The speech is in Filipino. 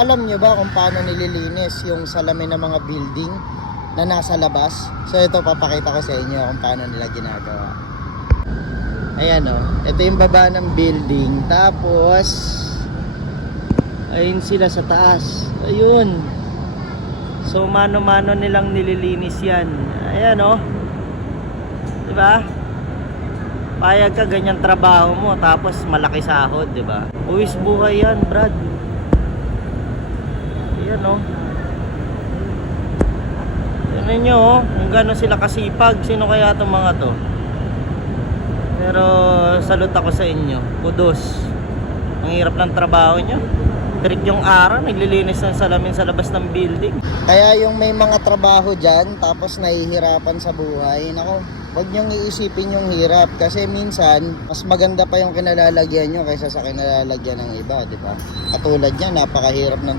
Alam nyo ba kung paano nililinis yung salamin ng mga building na nasa labas? So ito, papakita ko sa inyo kung paano nila ginagawa. Ayan o, ito yung baba ng building. Tapos ayun sila sa taas. Ayun. So mano-mano nilang nililinis yan. Ayan o, diba? Payag ka, ganyan trabaho mo, tapos malaki sahod, diba? Uwis buhay yan, Brad. Ayan o. Tignan nyo o, kung gano'n sila kasipag. Sino kaya itong mga to? Pero salute ako sa inyo. Kudos. Ang hirap ng trabaho nyo. Trick yung araw, naglilinis ng salamin sa labas ng building. Kaya yung may mga trabaho dyan, tapos nahihirapan sa buhay, nako, huwag nyong iisipin yung hirap. Kasi minsan, mas maganda pa yung kinalalagyan nyo kaysa sa kinalalagyan ng iba, di ba? Katulad niya, napakahirap ng